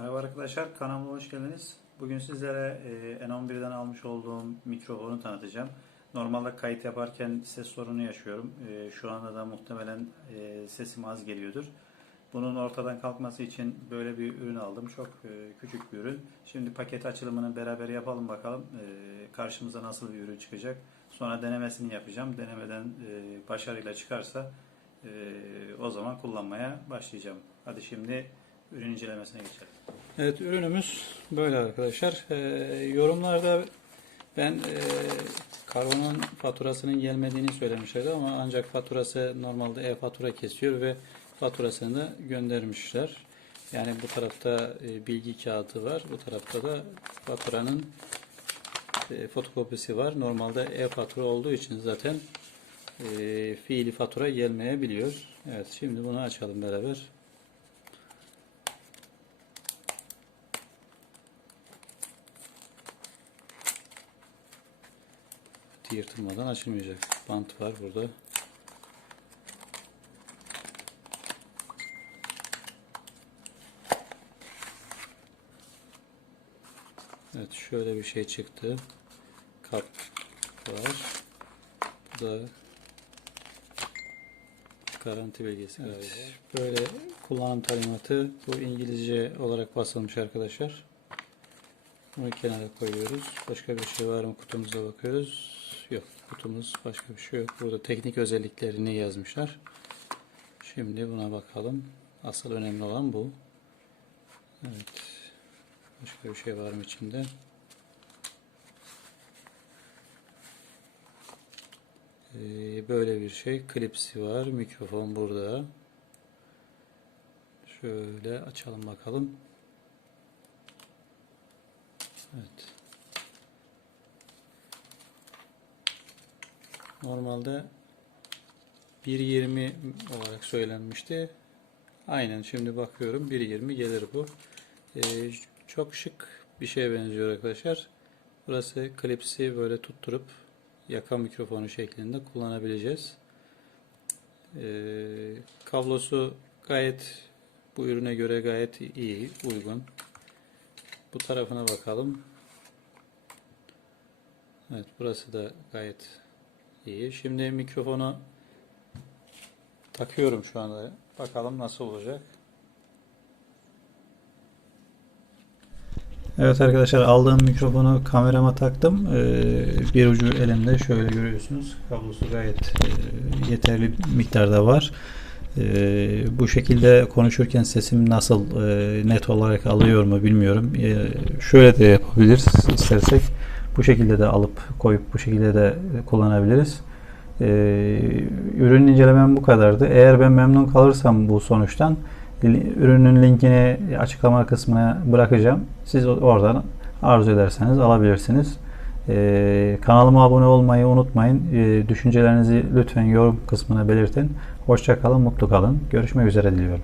Merhaba arkadaşlar, kanalıma hoş geldiniz. Bugün sizlere e, N11'den almış olduğum mikrofonu tanıtacağım. Normalde kayıt yaparken ses sorunu yaşıyorum. E, Şu anda da muhtemelen e, sesim az geliyordur. Bunun ortadan kalkması için böyle bir ürün aldım. Çok küçük bir ürün. Şimdi paket açılımını beraber yapalım bakalım. Karşımıza nasıl bir ürün çıkacak. Sonra denemesini yapacağım. Denemeden başarıyla çıkarsa o zaman kullanmaya başlayacağım. Hadi şimdi ürün incelemesine geçelim. Evet ürünümüz böyle arkadaşlar. Ee, yorumlarda ben e, kargonun faturasının gelmediğini söylemişlerdi ama ancak faturası normalde e-fatura kesiyor ve faturasını da göndermişler. Yani bu tarafta e, bilgi kağıdı var. Bu tarafta da faturanın e, fotokopisi var. Normalde e-fatura olduğu için zaten e, fiili fatura gelmeyebiliyor. Evet şimdi bunu açalım beraber. Yırtılmadan açılmayacak. Bant var burada. Evet şöyle bir şey çıktı. Kap var. Bu da garanti belgesi. Evet. Böyle kullanım talimatı bu İngilizce olarak basılmış arkadaşlar. Bunu kenara koyuyoruz. Başka bir şey var mı kutumuzda bakıyoruz. Yok kutumuz başka bir şey yok. Burada teknik özelliklerini yazmışlar. Şimdi buna bakalım. Asıl önemli olan bu. Evet. Başka bir şey var mı içinde? Ee, böyle bir şey. Klipsi var. Mikrofon burada. Şöyle açalım bakalım. Evet. Normalde 1.20 olarak söylenmişti. Aynen şimdi bakıyorum 1.20 gelir bu. Ee, çok şık bir şeye benziyor arkadaşlar. Burası klipsi böyle tutturup yaka mikrofonu şeklinde kullanabileceğiz. Ee, kablosu gayet bu ürüne göre gayet iyi, uygun. Bu tarafına bakalım. Evet burası da gayet iyi. Şimdi mikrofonu takıyorum şu anda. Bakalım nasıl olacak. Evet arkadaşlar aldığım mikrofonu kamerama taktım. Ee, bir ucu elimde şöyle görüyorsunuz. Kablosu gayet e, yeterli miktarda var. Ee, bu şekilde konuşurken sesim nasıl e, net olarak alıyor mu bilmiyorum. Ee, şöyle de yapabiliriz istersek. Bu şekilde de alıp koyup bu şekilde de kullanabiliriz. Ee, ürün incelemem bu kadardı. Eğer ben memnun kalırsam bu sonuçtan ürünün linkini açıklama kısmına bırakacağım. Siz oradan arzu ederseniz alabilirsiniz. Ee, kanalıma abone olmayı unutmayın. Ee, düşüncelerinizi lütfen yorum kısmına belirtin. Hoşça kalın, mutlu kalın. Görüşmek üzere diliyorum.